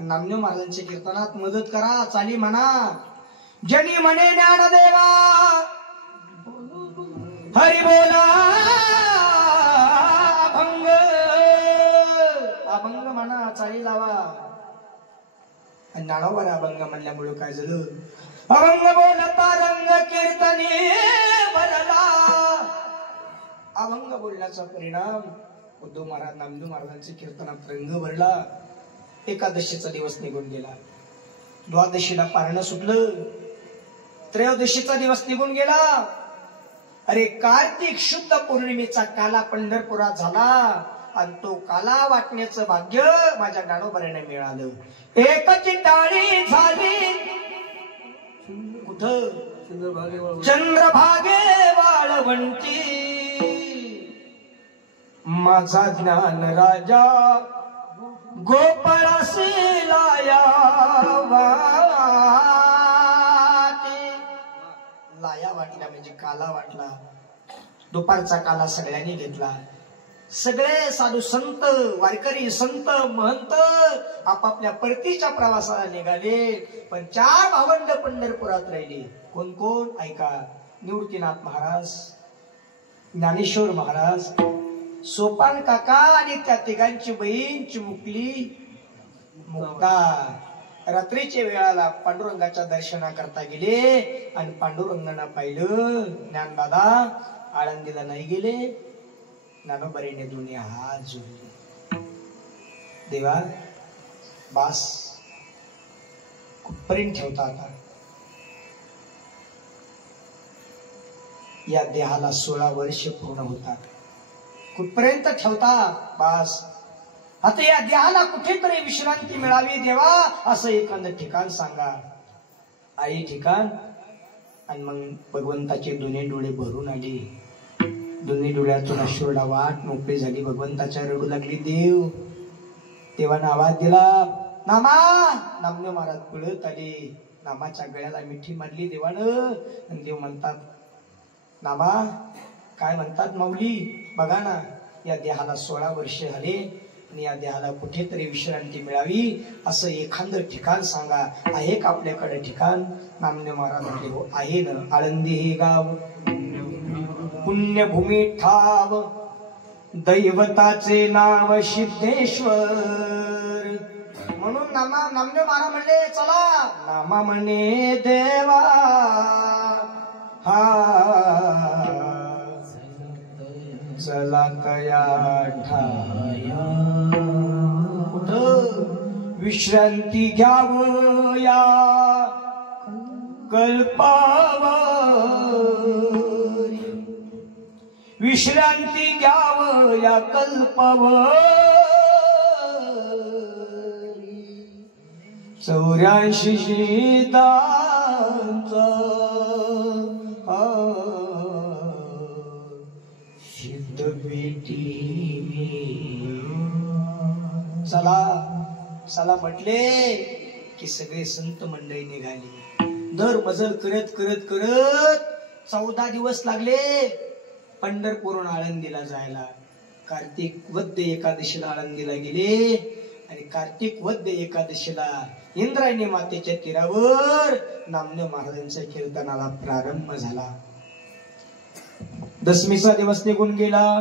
नामदेव महाराजांच्या कीर्तनात मदत करा, चाली म्हणा. जनी म्हणे ज्ञानदेवा हरी बोला, अभंग अभंग म्हणा, चाली लावा. आणि ज्ञानोबर अभंग म्हणल्यामुळे काय झालं, अभंग बोलता रंग कीर्तनी बनला. अभंग बोलण्याचा परिणाम उद्धव महाराज नामदेव महाराजांच्या कीर्तनात रंग भरला. एकादशीचा दिवस निघून गेला, द्वादशीला पारणं सुटलं, त्रयोदशीचा दिवस निघून गेला. अरे कार्तिक शुद्ध पौर्णिमेचा काला पंढरपुरात झाला आणि तो काला वाटण्याचं भाग्य माझ्या ज्ञानोबाने मिळालं. एकची टाळी झाली कुठं, चंद्रभागे वाळवंटी. माझा ज्ञान राजा गोपाळासी लाया लाया वाटल्या म्हणजे काला वाटला. दुपारचा काला सगळ्यांनी घेतला. सगळे साधू संत वारकरी संत महंत आपापल्या परतीच्या प्रवासाला निघाले. पण 4 भावंड पंढरपुरात राहिले. कोण कोण ऐका, निवृत्तीनाथ महाराज, ज्ञानेश्वर महाराज, सोपान काका आणि त्या तिघांची बहीण चिमुकली मुक्ता. रात्रीच्या वेळाला पांडुरंगाच्या दर्शनाकरता गेले आणि पांडुरंगांना पाहिलं. ज्ञानदादा आळंदीला नाही गेले. ज्ञानोबाईने दोन्ही हात जोडले. देवा बास कुठपर्यंत ठेवता आता, या देहाला 16 वर्ष पूर्ण होतात. कुठपर्यंत ठेवता बास. आता या देहाला कुठेतरी विश्रांती मिळावी देवा, असं एखादं ठिकाण सांगा. आई ठिकाण. आणि मग भगवंताचे दोन्ही डोळे भरून आले. दोन्ही डोळ्यातून अश्रुडा वाट मोकळी झाली. भगवंताच्या रडू लागली. देव देवानं आवाज दिला, नामा. नामदेव महाराज पळत आले. नामाच्या गळ्याला मिठी मारली देवानं. आणि देव म्हणतात, नामा काय म्हणतात माऊली, बघा ना, या देहाला 16 वर्ष झाले आणि या देहाला कुठेतरी विश्रांती मिळावी असं एखादं ठिकाण सांगा. आहे का आपल्याकडे ठिकाण? नामदेव महाराज म्हटले, हो आहे ना. आळंदी हे गाव पुण्यभूमी ठाव, दैवताचे नाव सिद्धेश्वर. म्हणून नामदेव महाराज म्हणले, चला. नामा म्हणे देवा हा चला तया ठाया, कुठं विश्रांती घ्यावं या कल्पावर. विश्रांती घ्यावं या कल्पावर. 84 शीतांचा सिद्ध बेटी. चला चला म्हटले की सगळे संत मंडळी निघाली. दर मजल करत करत करत 14 दिवस लागले पंढरपूरहून आळंदीला जायला. कार्तिक वद्य एकादशीला आळंदीला गेले आणि कार्तिक वद्य एकादशीला इंद्रायणी मातेच्या तीरावर नामदेव महाराजांच्या कीर्तनाला प्रारंभ झाला. दशमीचा दिवस निघून गेला.